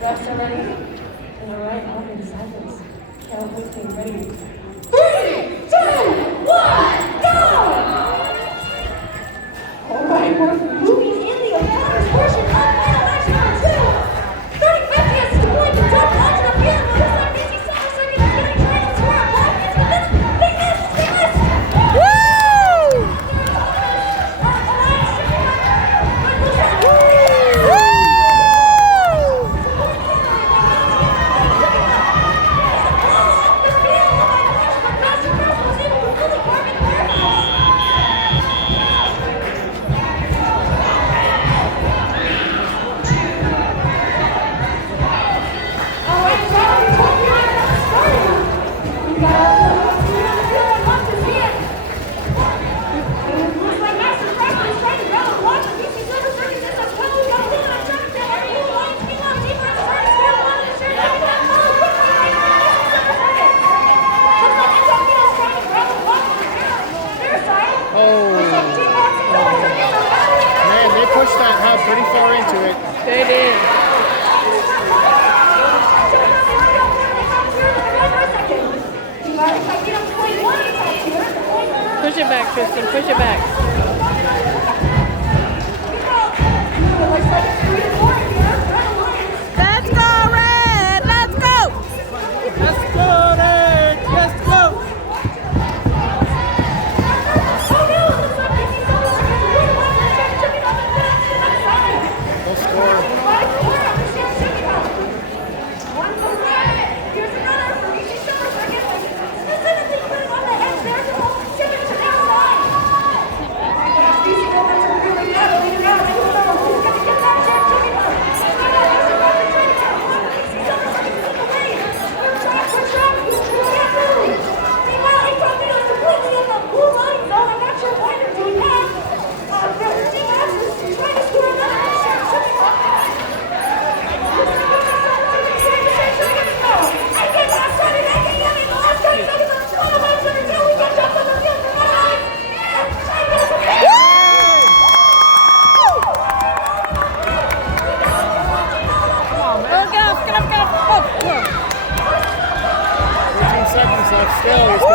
Refs are ready. And all right, I'll be silence. Count with me. Ready? 3, 2, 1, go! All right, we're moving in the opponent's portion of match number 2. 30-50 is the point to top launch of the field. Looks like Busy Summer Circuit is getting trying to score a block. They missed! Woo! Pushed that hub pretty far into it. They did. Push it back, Tristan. Push it back. Let's go, Red! Let's go! Let's go, Red! Let's go! Seconds left still.